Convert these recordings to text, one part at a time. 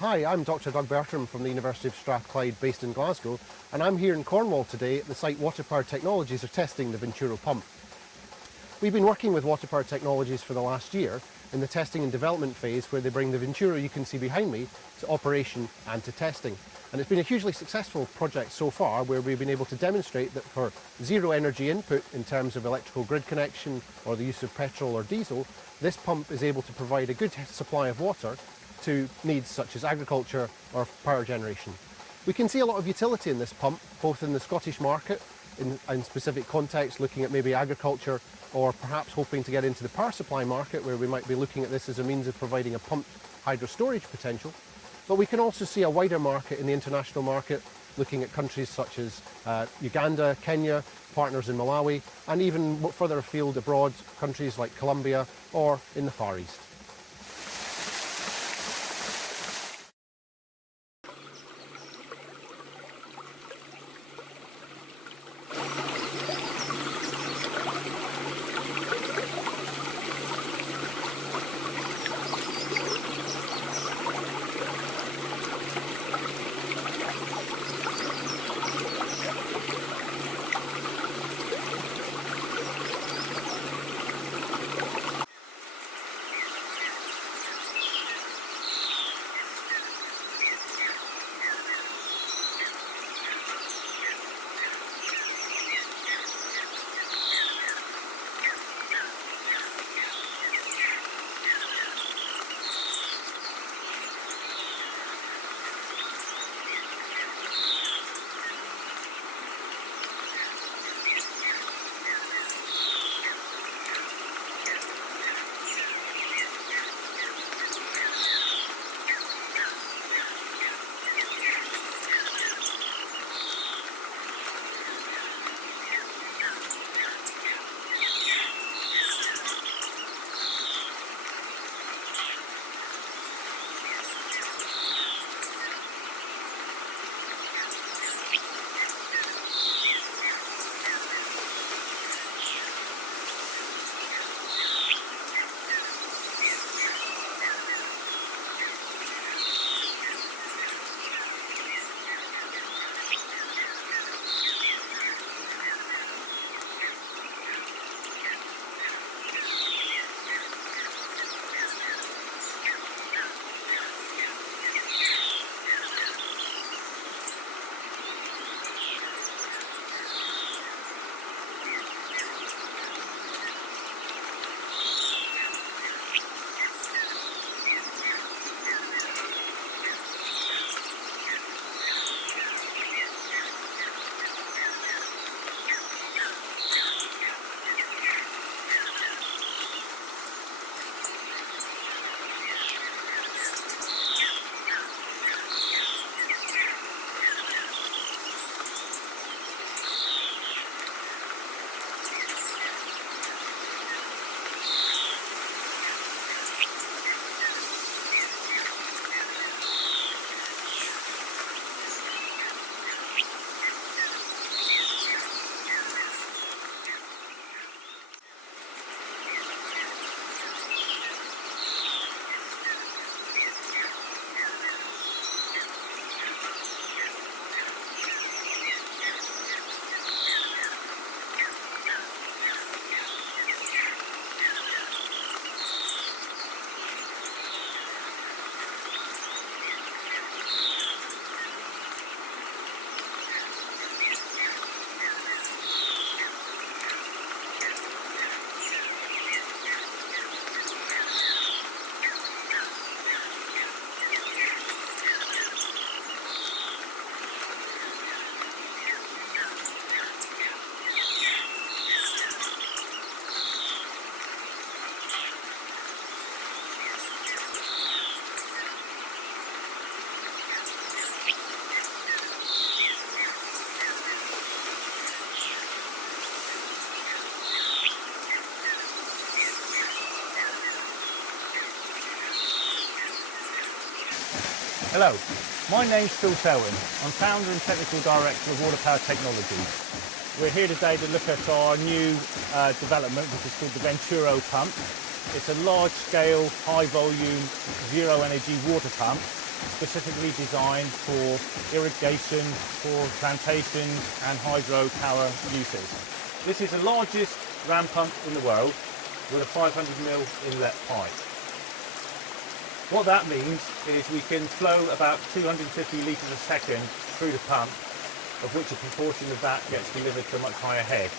Hi, I'm Dr Doug Bertram from the University of Strathclyde based in Glasgow, and I'm here in Cornwall today at the site Water Power Technologies are testing the Venturo pump. We've been working with Water Power Technologies for the last year in the testing and development phase where they bring the Venturo you can see behind me to operation and to testing. And it's been a hugely successful project so far where we've been able to demonstrate that for zero energy input in terms of electrical grid connection or the use of petrol or diesel, this pump is able to provide a good supply of water to needs such as agriculture or power generation. We can see a lot of utility in this pump, both in the Scottish market, in specific contexts, looking at maybe agriculture, or perhaps hoping to get into the power supply market where we might be looking at this as a means of providing a pumped hydro storage potential. But we can also see a wider market in the international market, looking at countries such as Uganda, Kenya, partners in Malawi, and even further afield abroad, countries like Colombia or in the Far East. Hello, my name's Phil Selwyn. I'm founder and technical director of Water Power Technologies. We're here today to look at our new development, which is called the Venturo pump. It's a large-scale, high-volume, zero-energy water pump specifically designed for irrigation, for plantation and hydropower uses. This is the largest ram pump in the world with a 500mm inlet pipe. What that means is we can flow about 250 litres a second through the pump, of which a proportion of that gets delivered to a much higher head.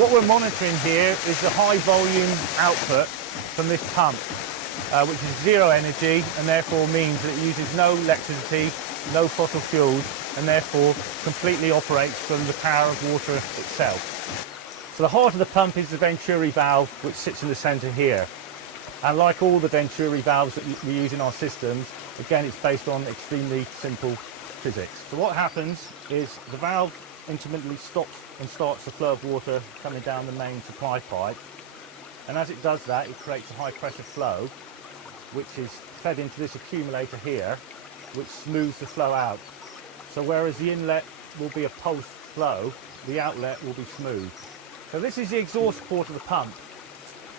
What we're monitoring here is the high volume output from this pump, which is zero energy and therefore means that it uses no electricity, no fossil fuels, and therefore completely operates from the power of water itself. So the heart of the pump is the Venturi valve, which sits in the centre here. And like all the Venturi valves that we use in our systems, again it's based on extremely simple physics. So what happens is the valve intermittently stops and starts the flow of water coming down the main supply pipe, and as it does that it creates a high pressure flow which is fed into this accumulator here, which smooths the flow out. So whereas the inlet will be a pulse flow, the outlet will be smooth. So this is the exhaust port of the pump,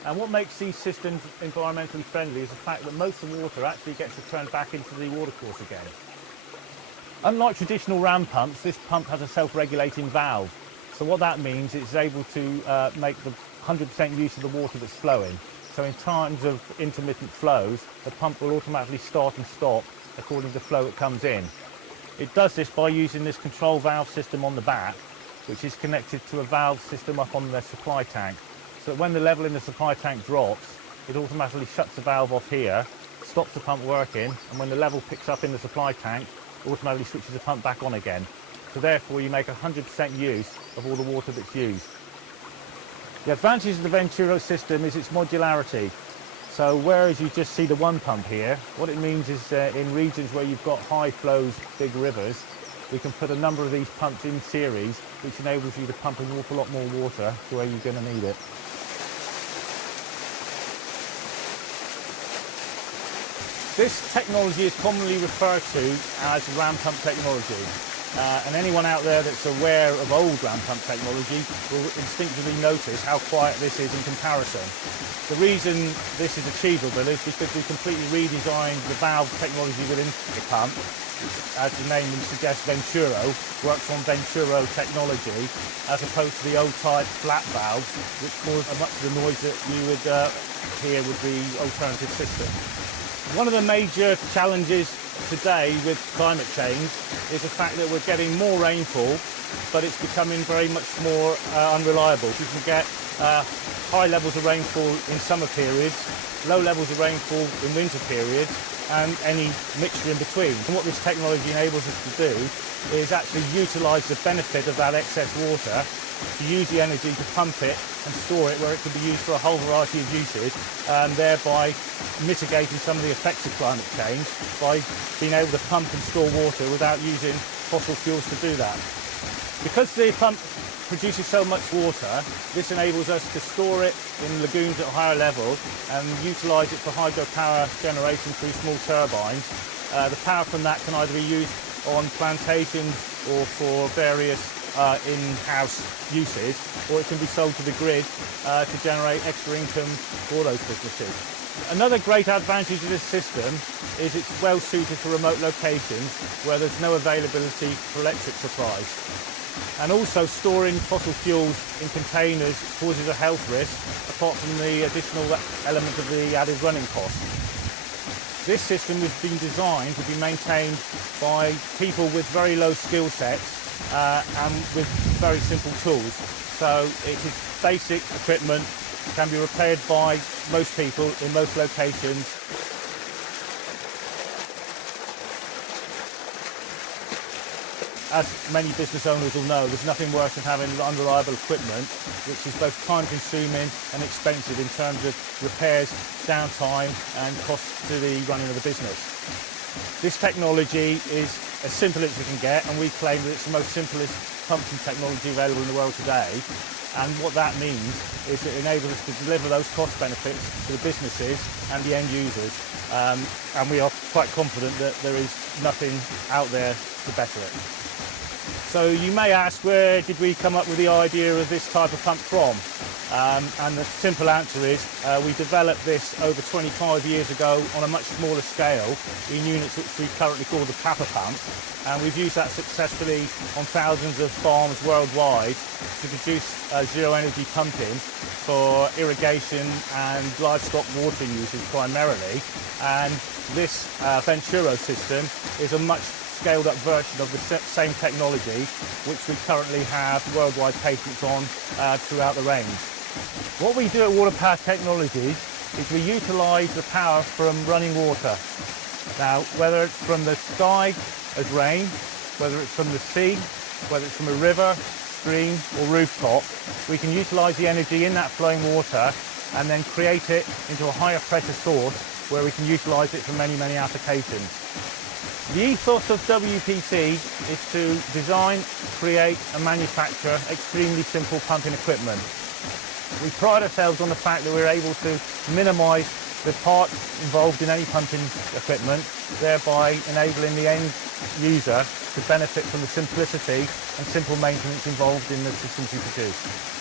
and what makes these systems environmentally friendly is the fact that most of the water actually gets returned back into the watercourse again. Unlike traditional ram pumps, this pump has a self-regulating valve. So what that means is it's able to make the 100% use of the water that's flowing. So in times of intermittent flows, the pump will automatically start and stop according to the flow that comes in. It does this by using this control valve system on the back, which is connected to a valve system up on the supply tank. So that when the level in the supply tank drops, it automatically shuts the valve off here, stops the pump working, and when the level picks up in the supply tank, it automatically switches the pump back on again. So therefore you make 100% use of all the water that's used. The advantage of the Venturi system is its modularity. So whereas you just see the one pump here, what it means is in regions where you've got high flows, big rivers, we can put a number of these pumps in series, which enables you to pump an awful lot more water to where you're going to need it. This technology is commonly referred to as ram pump technology. And anyone out there that's aware of old ram pump technology will instinctively notice how quiet this is in comparison. The reason this is achievable is because we completely redesigned the valve technology within the pump. As the name suggests, Venturo works on Venturo technology, as opposed to the old type flat valves, which cause much of the noise that you would hear with the alternative system. One of the major challenges today with climate change is the fact that we're getting more rainfall, but it's becoming very much more unreliable. You can get high levels of rainfall in summer periods, low levels of rainfall in winter periods, and any mixture in between. And what this technology enables us to do is actually utilise the benefit of that excess water, to use the energy to pump it and store it where it can be used for a whole variety of uses, and thereby mitigating some of the effects of climate change by being able to pump and store water without using fossil fuels to do that. Because the pump produces so much water, this enables us to store it in lagoons at a higher level and utilise it for hydropower generation through small turbines. The power from that can either be used on plantations or for various in-house uses, or it can be sold to the grid to generate extra income for those businesses. Another great advantage of this system is it's well suited for remote locations where there's no availability for electric supplies. And also storing fossil fuels in containers causes a health risk, apart from the additional element of the added running cost. This system has been designed to be maintained by people with very low skill sets and with very simple tools. So it is basic equipment, can be repaired by most people in most locations. As many business owners will know, there's nothing worse than having unreliable equipment, which is both time-consuming and expensive in terms of repairs, downtime and costs to the running of the business. This technology is as simple as it can get, and we claim that it's the most simplest pumping technology available in the world today. And what that means is it enables us to deliver those cost benefits to the businesses and the end users. And we are quite confident that there is nothing out there to better it. So you may ask, where did we come up with the idea of this type of pump from? And the simple answer is we developed this over 25 years ago on a much smaller scale in units which we currently call the Kappa pump, and we've used that successfully on thousands of farms worldwide to produce zero energy pumping for irrigation and livestock watering uses primarily. And this Venturo system is a much scaled up version of the same technology which we currently have worldwide patents on throughout the range. What we do at Water Power Technologies is we utilise the power from running water. Now, whether it's from the sky as rain, whether it's from the sea, whether it's from a river, stream or rooftop, we can utilise the energy in that flowing water and then create it into a higher pressure source where we can utilise it for many, many applications. The ethos of WPT is to design, create and manufacture extremely simple pumping equipment. We pride ourselves on the fact that we're able to minimise the parts involved in any pumping equipment, thereby enabling the end user to benefit from the simplicity and simple maintenance involved in the systems we produce.